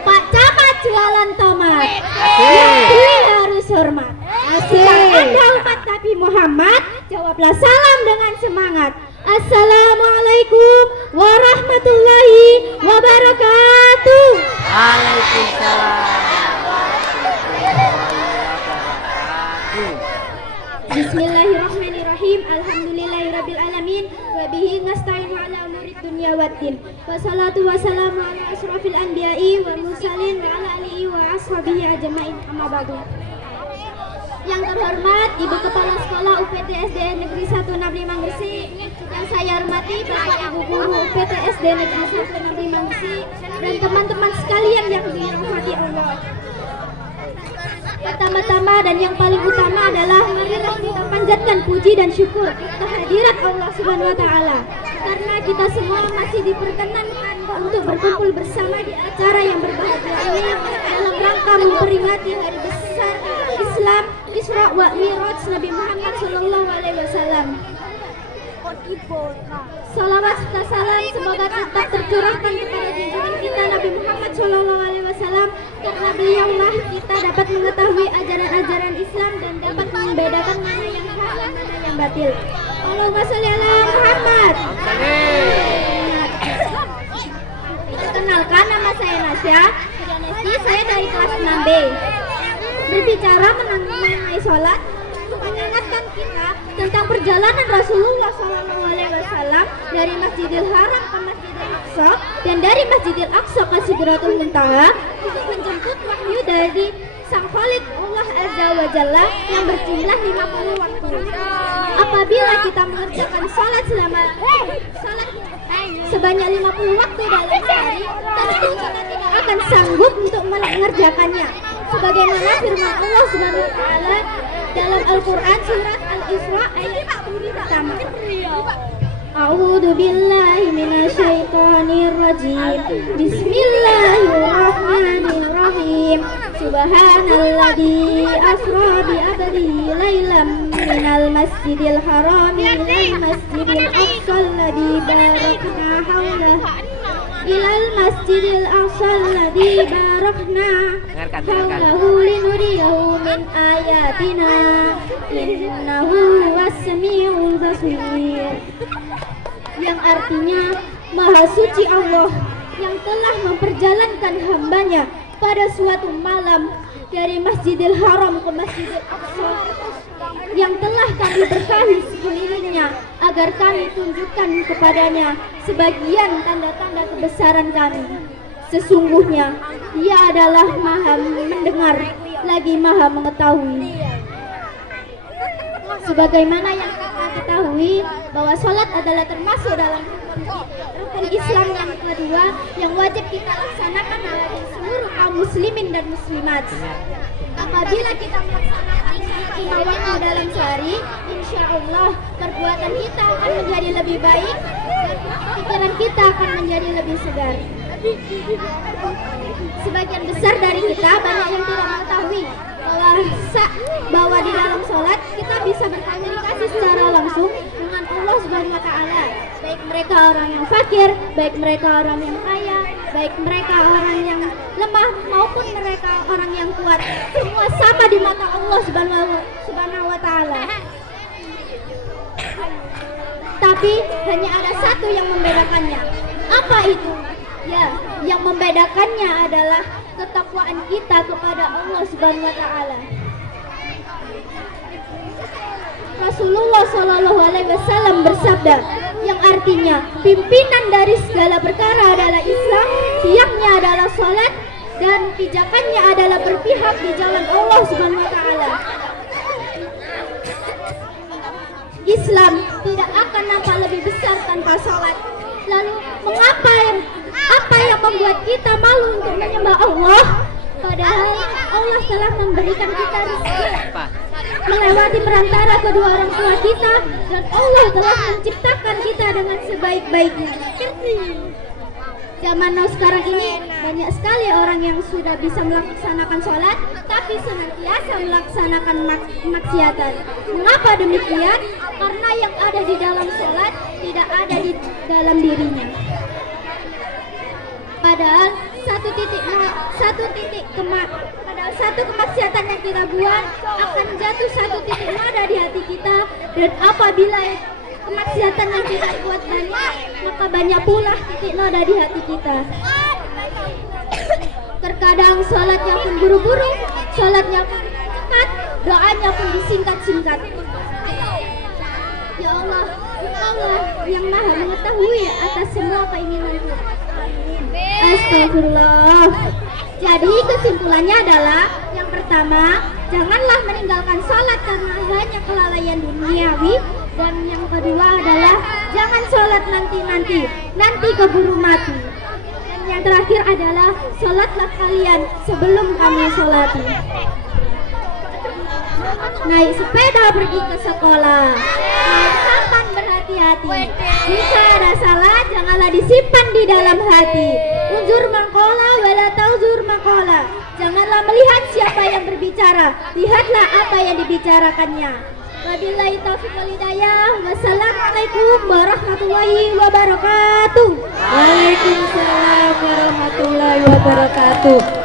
Pak Camat jualan tomat. Yang beli harus hormat. Jika Anda umat Nabi Muhammad, jawablah salam dengan semangat. Assalamualaikum warahmatullahi wabarakatuh. Waalaikumsalam. Bismillahirrahmanirrahim. Alhamdulillahirabbil alamin wa bihi nasta'inu ala umurid dunya waddin. Wassalatu wassalamu ala asrofil anbiya'i wal mursalin wa ala alihi wa ashabihi ajma'in. Amma ba'du. Yang terhormat Ibu Kepala Sekolah UPT SDN Negeri 165 Gresik, yang saya hormati Bapak Ibu Guru UPT SDN Negeri 165 Gresik, dan teman-teman sekalian yang dirahmati Allah. Pertama-tama dan yang paling utama adalah marilah kita panjatkan puji dan syukur kehadirat Allah Subhanahu wa taala, karena kita semua masih diperkenankan untuk berkumpul bersama di acara yang berbahagia ini dalam rangka memperingati hari besar Islam Isra wa Mi'raj Nabi Muhammad sallallahu alaihi wasallam. Salawat serta salam semoga tetap tercurahkan kepada junjungan kita Nabi Muhammad sallallahu alaihi wasallam, karena beliaulah kita dapat mengetahui ajaran-ajaran Islam dan dapat membedakan mana yang hak dan mana yang batil. Allahumma sholli ala Muhammad. Perkenalkan, nama saya Nasya. Saya dari kelas 6B. Berbicara mengenai sholat, mengingatkan kita tentang perjalanan Rasulullah SAW dari Masjidil Haram ke Masjidil Aqsa dan dari Masjidil Aqsa ke Sidratul Muntaha untuk menjemput wahyu dari Sang Khalik Allah Azza wa Jalla yang berjumlah 50 waktu. Apabila kita mengerjakan sholat sebanyak 50 waktu dalam sehari, tentu kita tidak akan sanggup untuk mengerjakannya. Sebagaimana firman Allah Subhanahu wa taala dalam Al-Qur'an surat Al-Isra ayat 40 pertama. A'udzu billahi minasyaitonir rajim. Bismillahirrahmanirrahim. Subhanalladzi asra bi 'abdihi lailam minal masjidil haram ilal masjidil aqsa alladzi barakna haulahu ilal masjidil aqsa alladzi barakna haulahu linuriyahu min ayatina innahu was-sami'ul basir. Yang artinya Maha Suci Allah yang telah memperjalankan hambanya pada suatu malam dari Masjidil Haram ke Masjidil Aqsa, yang telah kami berkahi sekelilingnya agar kami tunjukkan kepadanya sebagian tanda-tanda kebesaran kami. Sesungguhnya Dia adalah Maha mendengar lagi Maha mengetahui. Sebagaimana yang kita ketahui bahwa sholat adalah termasuk dalam rukun Islam yang kedua yang wajib kita laksanakan oleh seluruh kaum muslimin dan muslimat. Apabila kita melaksanakan 5 waktu dalam sehari, insya Allah perbuatan kita akan menjadi lebih baik dan pikiran kita akan menjadi lebih segar. Sebagian besar dari kita banyak yang tidak mengetahui bahwa di dalam sholat kita bisa berkomunikasi secara langsung dengan Allah Subhanahu wa taala, baik mereka orang yang fakir, baik mereka orang yang kaya, baik mereka orang yang lemah maupun mereka orang yang kuat, semua sama di mata Allah Subhanahu wa taala. Tapi hanya ada satu yang membedakannya. Apa itu? Ya, yang membedakannya adalah ketakwaan kita kepada Allah Subhanahu wa taala. Rasulullah Shallallahu alaihi wasallam bersabda, yang artinya pimpinan dari segala perkara adalah Islam, tiangnya adalah salat, dan pijakannya adalah berpihak di jalan Allah Subhanahu wa taala. Islam tidak akan nampak lebih besar tanpa salat. Lalu apa yang membuat kita malu untuk menyembah Allah? Padahal Allah telah memberikan kita rezeki melewati perantara kedua orang tua kita, dan Allah telah menciptakan kita dengan sebaik-baiknya. Zaman now sekarang ini banyak sekali orang yang sudah bisa melaksanakan sholat tapi senantiasa melaksanakan maksiatan. Mengapa demikian? Karena yang ada di dalam sholat tidak ada di dalam dirinya. Padahal satu kemaksiatan yang kita buat akan jatuh satu titik noda di hati kita, dan apabila kemaksiatan yang kita buat banyak, maka banyak pula titik noda di hati kita. Terkadang sholatnya pun buru-buru, sholatnya pun cepat, doanya pun disingkat-singkat. Ya Allah, Engkaulah yang maha mengetahui atas semua keinginanku. Astagfirullah. Jadi kesimpulannya adalah, yang pertama, janganlah meninggalkan sholat karena hanya kelalaian duniawi. Dan yang kedua adalah, jangan sholat nanti keburu mati. Dan yang terakhir adalah, sholatlah kalian sebelum kamu sholati. Naik sepeda pergi ke sekolah, naik sampan berhati-hati. Jika ada salah, janganlah disimpan di dalam hati. Unzur maqala wala tauzur maqala. Janganlah melihat siapa yang berbicara, lihatlah apa yang dibicarakannya. Wabillahi taufiq wal hidayah. Wassalamualaikum warahmatullahi wabarakatuh. Waalaikumsalam warahmatullahi wabarakatuh.